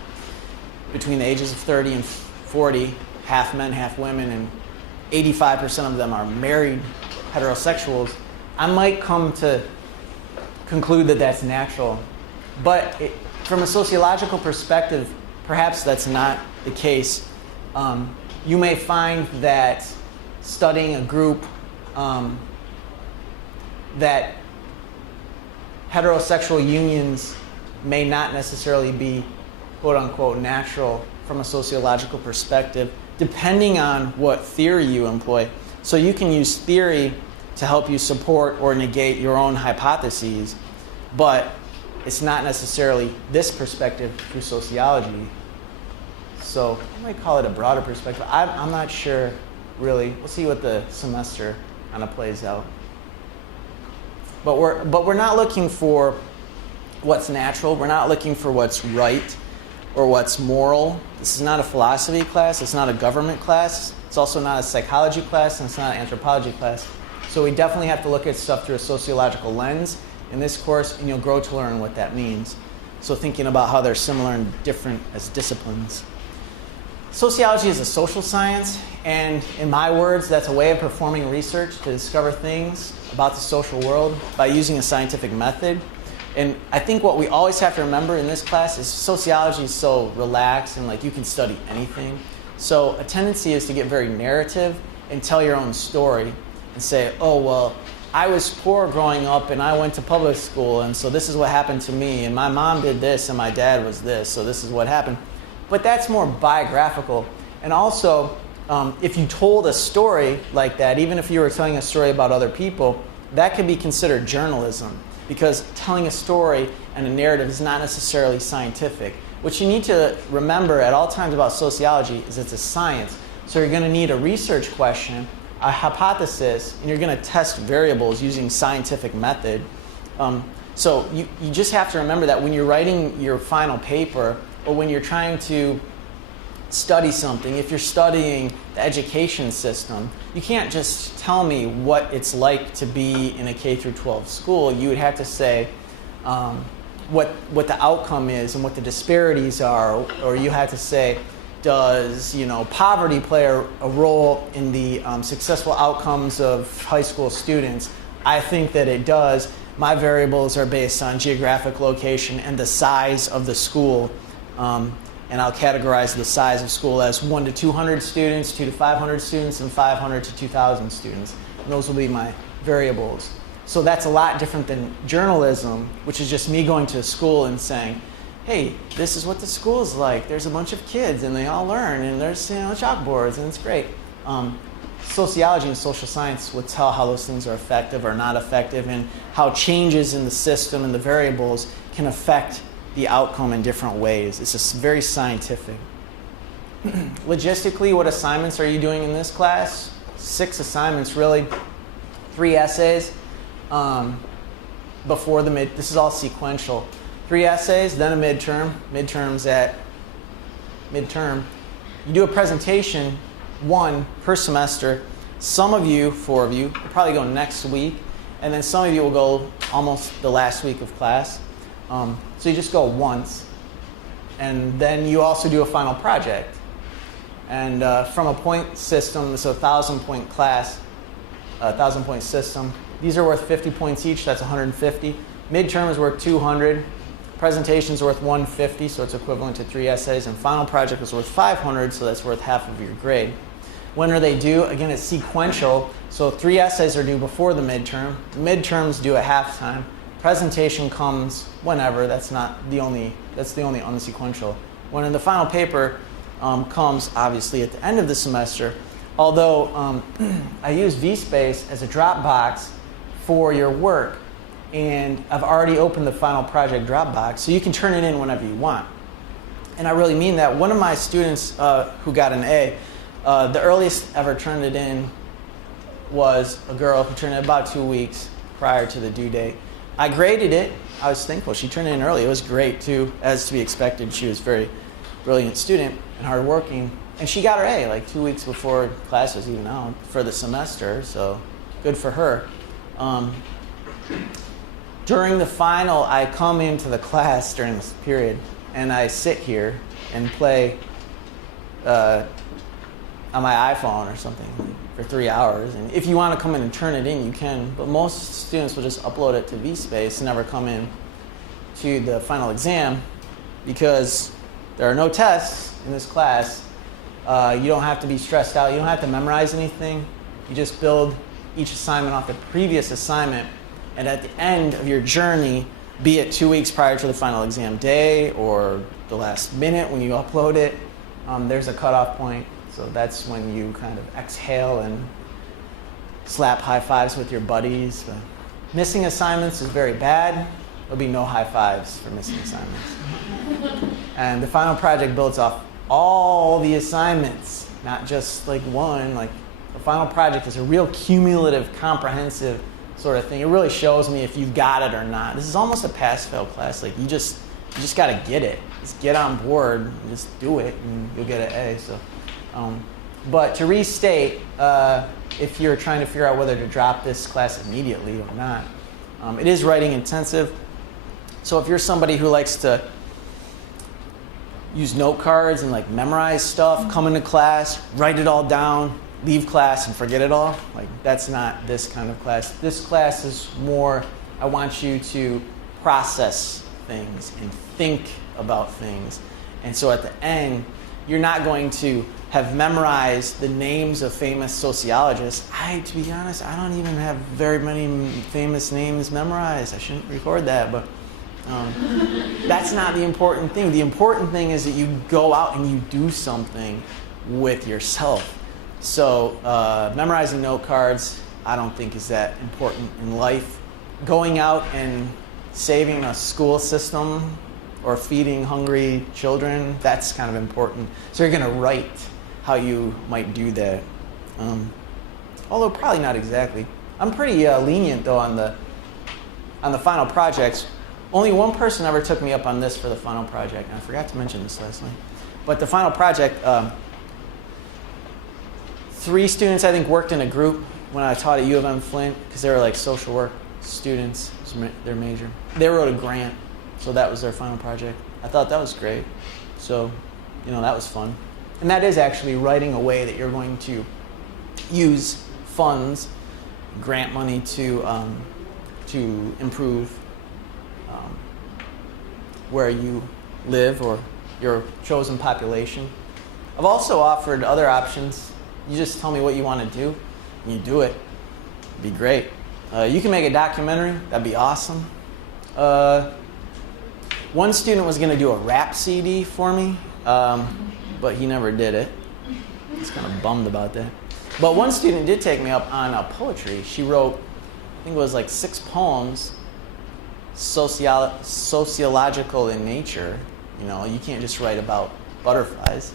between the ages of 30 and 40, half men, half women, and 85% of them are married heterosexuals, I might come to conclude that that's natural. But from a sociological perspective, perhaps that's not the case. You may find that studying a group that heterosexual unions may not necessarily be quote unquote natural from a sociological perspective, depending on what theory you employ. So you can use theory to help you support or negate your own hypotheses, but it's not necessarily this perspective through sociology. So I might call it a broader perspective. I'm not sure, really. We'll see what the semester kind of plays out. But we're not looking for what's natural. We're not looking for what's right or what's moral. This is not a philosophy class. It's not a government class. It's also not a psychology class, and it's not an anthropology class. So we definitely have to look at stuff through a sociological lens in this course, and you'll grow to learn what that means. So thinking about how they're similar and different as disciplines. Sociology is a social science, and in my words, that's a way of performing research to discover things about the social world by using a scientific method. And I think what we always have to remember in this class is sociology is so relaxed and like you can study anything. So a tendency is to get very narrative and tell your own story and say, oh, well, I was poor growing up and I went to public school and so this is what happened to me and my mom did this and my dad was this, so this is what happened. But that's more biographical. And also, if you told a story like that, even if you were telling a story about other people, that could be considered journalism, because telling a story and a narrative is not necessarily scientific. What you need to remember at all times about sociology is it's a science. So you're going to need a research question, a hypothesis, and you're going to test variables using scientific method. So you just have to remember that when you're writing your final paper, or when you're trying to study something, if you're studying the education system, you can't just tell me what it's like to be in a K through 12 school. You would have to say what the outcome is and what the disparities are, or you have to say, does poverty play a role in the successful outcomes of high school students? I think that it does. My variables are based on geographic location and the size of the school. And I'll categorize the size of school as 1 to 200 students, 2 to 500 students, and 500 to 2,000 students. And those will be my variables. So that's a lot different than journalism, which is just me going to a school and saying, hey, this is what the school is like. There's a bunch of kids, and they all learn, and there's chalkboards, and it's great. Sociology and social science would tell how those things are effective or not effective, and how changes in the system and the variables can affect the outcome in different ways. It's just very scientific. Logistically, what assignments are you doing in this class? 6 assignments, really. 3 essays before the mid. This is all sequential. 3 essays, then a midterm. Midterms at midterm. You do a presentation, 1 per semester. Some of you, 4 of you, will probably go next week, and then some of you will go almost the last week of class. So you just go once, and then you also do a final project. And from a point system, so a 1,000-point class, a 1,000-point system, these are worth 50 points each, that's 150. Midterm is worth 200. Presentation's worth 150, so it's equivalent to 3 essays, and final project is worth 500, so that's worth half of your grade. When are they due? Again, it's sequential, so 3 essays are due before the midterm. Midterms due at halftime. Presentation comes whenever. That's the only unsequential. When the final paper comes, obviously, at the end of the semester. Although I use vSpace as a Dropbox for your work, and I've already opened the final project Dropbox, so you can turn it in whenever you want. And I really mean that. One of my students who got an A, the earliest ever turned it in was a girl who turned it about 2 weeks prior to the due date. I graded it. I was thankful. She turned it in early. It was great, too, as to be expected. She was a very brilliant student and hardworking. And she got her A like 2 weeks before class was even out for the semester, so good for her. During the final, I come into the class during this period, and I sit here and play on my iPhone or something for 3 hours. And if you want to come in and turn it in, you can. But most students will just upload it to vSpace and never come in to the final exam because there are no tests in this class. You don't have to be stressed out. You don't have to memorize anything. You just build each assignment off the previous assignment. And at the end of your journey, be it 2 weeks prior to the final exam day or the last minute when you upload it, there's a cutoff point. So that's when you kind of exhale and slap high fives with your buddies. But missing assignments is very bad. There'll be no high fives for missing assignments. And the final project builds off all the assignments, not just like one. Like the final project is a real cumulative, comprehensive sort of thing. It really shows me if you've got it or not. This is almost a pass-fail class. Like you just got to get it. Just get on board and just do it, and you'll get an A. So, but to restate, if you're trying to figure out whether to drop this class immediately or not, it is writing intensive. So if you're somebody who likes to use note cards and like memorize stuff, come into class, write it all down, leave class and forget it all, like that's not this kind of class. This class is more, I want you to process things and think about things. And so at the end, you're not going to have memorized the names of famous sociologists. To be honest, I don't even have very many famous names memorized. I shouldn't record that, but that's not the important thing. The important thing is that you go out and you do something with yourself. So memorizing note cards, I don't think is that important in life. Going out and saving a school system or feeding hungry children, that's kind of important. So you're going to write how you might do that. Although probably not exactly. I'm pretty lenient though on the final projects. Only one person ever took me up on this for the final project, and I forgot to mention this last night. But the final project, 3 students I think worked in a group when I taught at U of M Flint because they were like social work students, their major. They wrote a grant, so that was their final project. I thought that was great. So, that was fun. And that is actually writing a way that you're going to use funds, grant money to improve where you live or your chosen population. I've also offered other options. You just tell me what you want to do, and you do it. It'd be great. You can make a documentary. That'd be awesome. One student was going to do a rap CD for me, but he never did it. I was kind of bummed about that. But one student did take me up on poetry. She wrote, I think it was like 6 poems, sociological in nature. You can't just write about butterflies.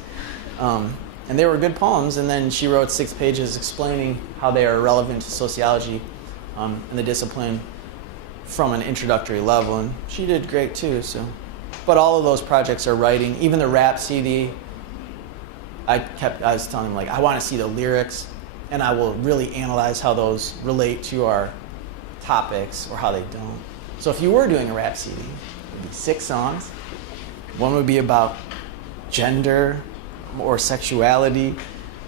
And they were good poems, and then she wrote 6 pages explaining how they are relevant to sociology and the discipline from an introductory level, and she did great too. So, but all of those projects are writing. Even the rap CD, I was telling him, like, I want to see the lyrics, and I will really analyze how those relate to our topics or how they don't. So if you were doing a rap CD, it would be 6 songs. One would be about gender or sexuality,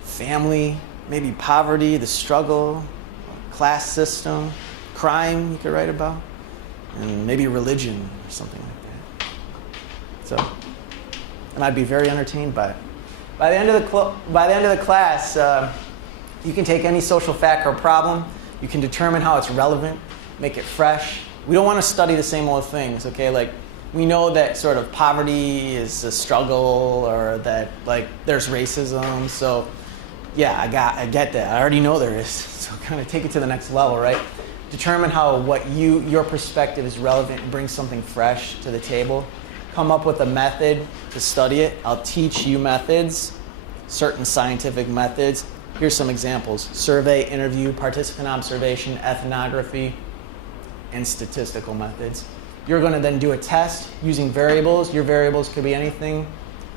family, maybe poverty, the struggle, class system, crime you could write about, and maybe religion or something like that. So, and I'd be very entertained by it. By the end of the class, you can take any social fact or problem. You can determine how it's relevant, make it fresh. We don't want to study the same old things, okay? Like, we know that sort of poverty is a struggle, or that like there's racism. So, yeah, I get that. I already know there is. So kind of take it to the next level, right? Determine how your perspective is relevant and bring something fresh to the table. Come up with a method to study it. I'll teach you methods, certain scientific methods. Here's some examples: survey, interview, participant observation, ethnography, and statistical methods. You're going to then do a test using variables. Your variables could be anything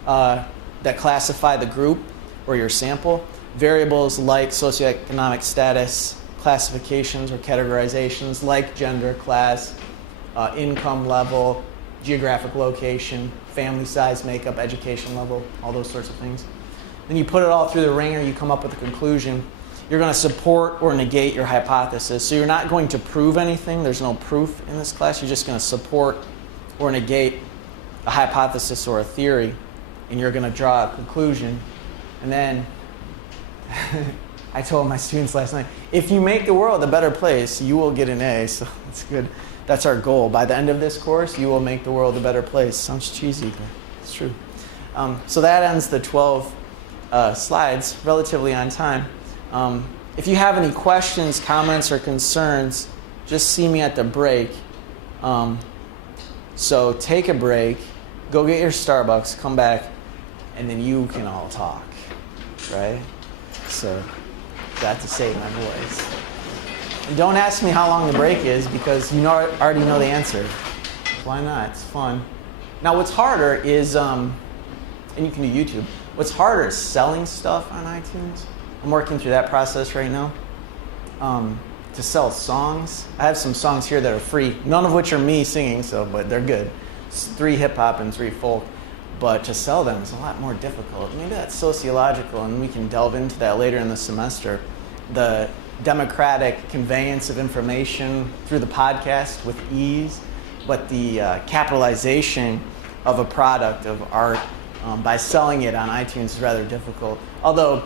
that classify the group or your sample. Variables like socioeconomic status, classifications or categorizations like gender, class, income level, geographic location, family size, makeup, education level, all those sorts of things. Then you put it all through the ringer, you come up with a conclusion. You're going to support or negate your hypothesis. So you're not going to prove anything. There's no proof in this class. You're just going to support or negate a hypothesis or a theory, and you're going to draw a conclusion. And then I told my students last night, if you make the world a better place, you will get an A. So that's good. That's our goal. By the end of this course, you will make the world a better place. Sounds cheesy, but it's true. So that ends the 12 slides, relatively on time. If you have any questions, comments, or concerns, just see me at the break. So take a break, go get your Starbucks, come back, and then you can all talk, right? So got to save my voice. And don't ask me how long the break is, because you already know the answer. Why not? It's fun. Now what's harder is, and you can do YouTube, what's harder is selling stuff on iTunes. I'm working through that process right now. To sell songs. I have some songs here that are free, none of which are me singing, but they're good. It's 3 hip hop and 3 folk. But to sell them is a lot more difficult. Maybe that's sociological, and we can delve into that later in the semester. The democratic conveyance of information through the podcast with ease, but the capitalization of a product of art by selling it on iTunes is rather difficult. Although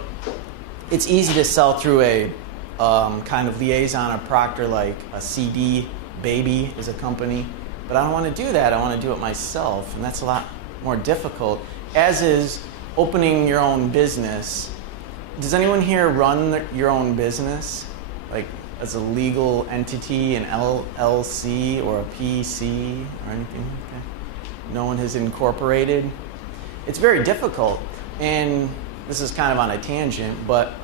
it's easy to sell through a kind of liaison or proctor, like a CD Baby is a company, but I don't want to do that. I want to do it myself, and that's a lot more difficult, as is opening your own business. Does anyone here run your own business, like as a legal entity, an LLC or a PC or anything like that? No one has incorporated? It's very difficult, and this is kind of on a tangent, but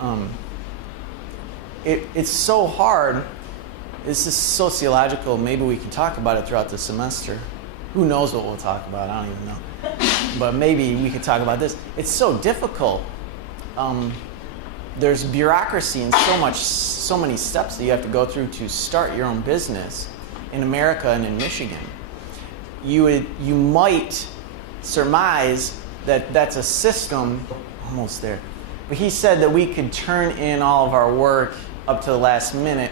it's so hard. This is sociological. Maybe we can talk about it throughout the semester. Who knows what we'll talk about? I don't even know. But maybe we could talk about this. It's so difficult. There's bureaucracy and so many steps that you have to go through to start your own business in America and in Michigan. You might surmise that that's a system, almost there. But he said that we could turn in all of our work up to the last minute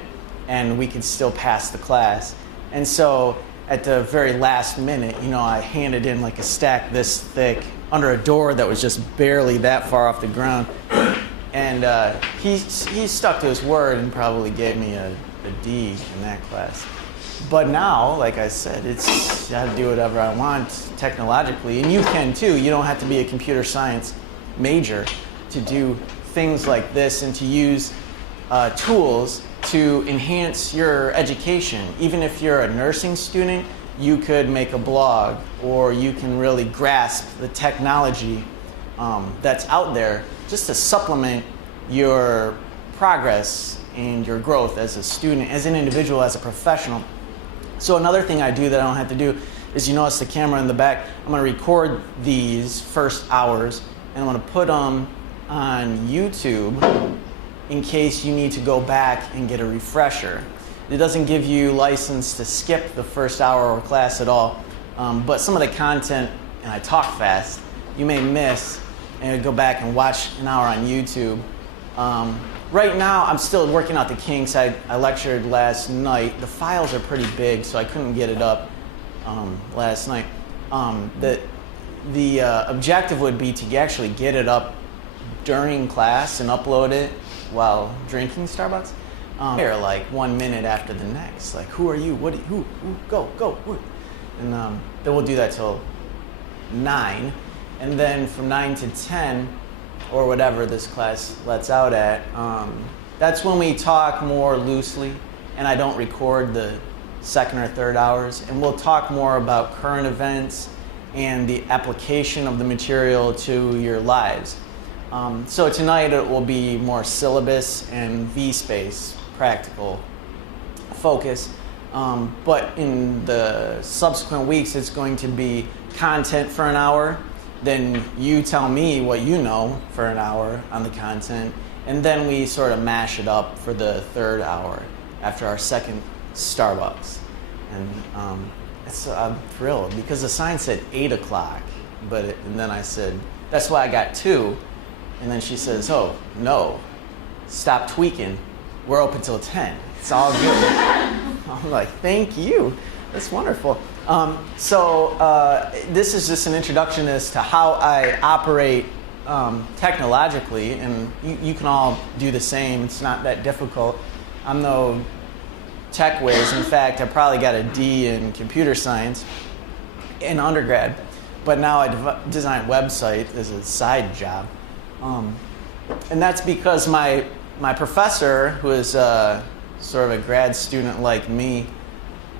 and we could still pass the class. And so at the very last minute, I handed in like a stack this thick under a door that was just barely that far off the ground. And he stuck to his word and probably gave me a D in that class. But now, like I said, I have to do whatever I want technologically. And you can too. You don't have to be a computer science major to do things like this and to use tools to enhance your education. Even if you're a nursing student, you could make a blog, or you can really grasp the technology that's out there just to supplement your progress and your growth as a student, as an individual, as a professional. So another thing I do that I don't have to do is, you notice the camera in the back. I'm going to record these first hours, and I'm going to put them on YouTube in case you need to go back and get a refresher. It doesn't give you license to skip the first hour of class at all, but some of the content, and I talk fast, you may miss, and go back and watch an hour on YouTube. Right now, I'm still working out the kinks. I lectured last night. The files are pretty big, so I couldn't get it up last night. the objective would be to actually get it up during class and upload it while drinking Starbucks. They're like 1 minute after the next. Like, who are you? What? Who? Go. Who? And then we'll do that till 9, and then from 9 to 10, or whatever this class lets out at. That's when we talk more loosely, and I don't record the second or third hours, and we'll talk more about current events and the application of the material to your lives. So tonight it will be more syllabus and V-space, practical focus. But in the subsequent weeks, it's going to be content for an hour. Then you tell me what you know for an hour on the content. And then we sort of mash it up for the third hour after our second Starbucks. And I'm thrilled because the sign said 8 o'clock. And then I said, that's why I got 2. And then she says, oh, no, stop tweaking. We're open till 10. It's all good. I'm like, thank you. That's wonderful. This is just an introduction as to how I operate technologically, and you can all do the same. It's not that difficult. I'm no tech whiz. In fact, I probably got a D in computer science in undergrad, but now I design websites as a side job. And that's because my professor, who is sort of a grad student like me,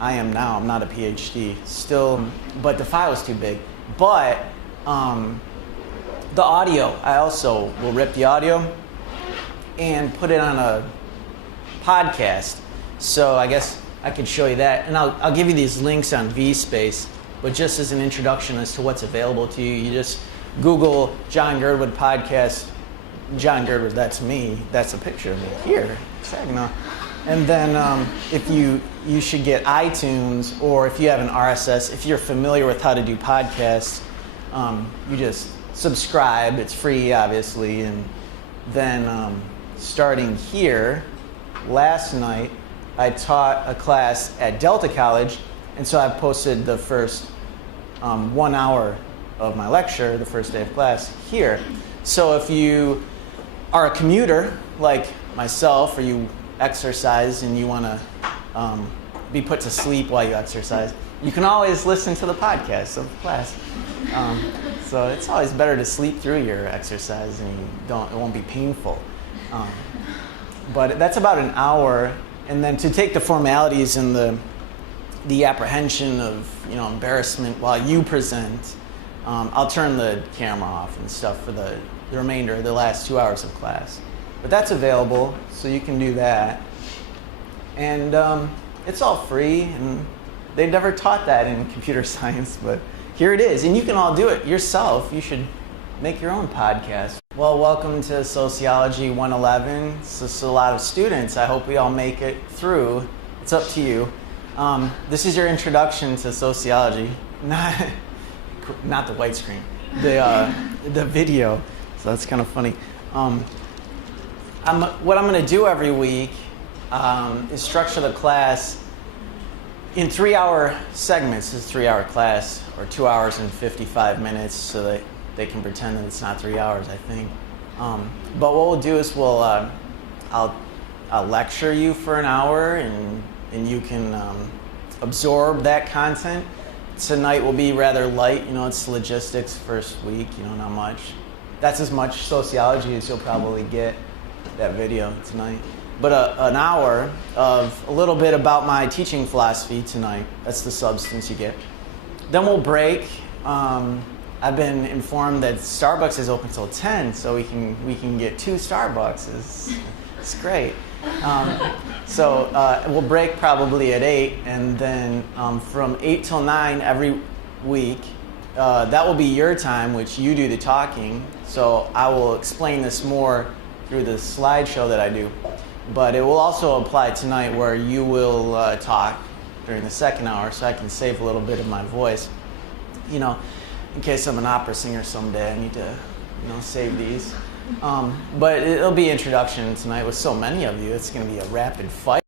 I am now, I'm not a PhD still, but the file is too big. But the audio, I also will rip the audio and put it on a podcast. So I guess I could show you that. And I'll give you these links on VSpace, but just as an introduction as to what's available to you, you just Google John Girdwood podcast. John Girdwood, that's me. That's a picture of me here. And then if you should get iTunes, or if you have an RSS, if you're familiar with how to do podcasts, you just subscribe. It's free, obviously. And then starting here, last night, I taught a class at Delta College, and so I posted the first 1 hour of my lecture, the first day of class, here. So if you are a commuter like myself, or you exercise and you want to be put to sleep while you exercise, you can always listen to the podcast of the class. So it's always better to sleep through your exercise, and it won't be painful. But that's about an hour, and then to take the formalities and the apprehension of embarrassment while you present, I'll turn the camera off and stuff for the remainder of the last 2 hours of class. But that's available, so you can do that. And it's all free, and they've never taught that in computer science, but here it is. And you can all do it yourself. You should make your own podcast. Well, welcome to Sociology 111. This is a lot of students. I hope we all make it through. It's up to you. This is your introduction to sociology. Not the white screen, the video. So that's kind of funny. What I'm going to do every week is structure the class in 3-hour segments. It's a 3-hour class, or 2 hours and 55 minutes, so that they can pretend that it's not 3 hours, I think. But what we'll do is I'll lecture you for an hour, and you can absorb that content. Tonight will be rather light. It's logistics first week, not much. That's as much sociology as you'll probably get that video tonight. But an hour of a little bit about my teaching philosophy tonight. That's the substance you get. Then we'll break. I've been informed that Starbucks is open till 10, so we can get 2 Starbucks. It's great. So we'll break probably at 8, and then from 8 till 9 every week, that will be your time, which you do the talking. So I will explain this more through the slideshow that I do. But it will also apply tonight, where you will talk during the second hour, so I can save a little bit of my voice. In case I'm an opera singer someday, I need to save these. But it'll be introduction tonight with so many of you. It's going to be a rapid fight.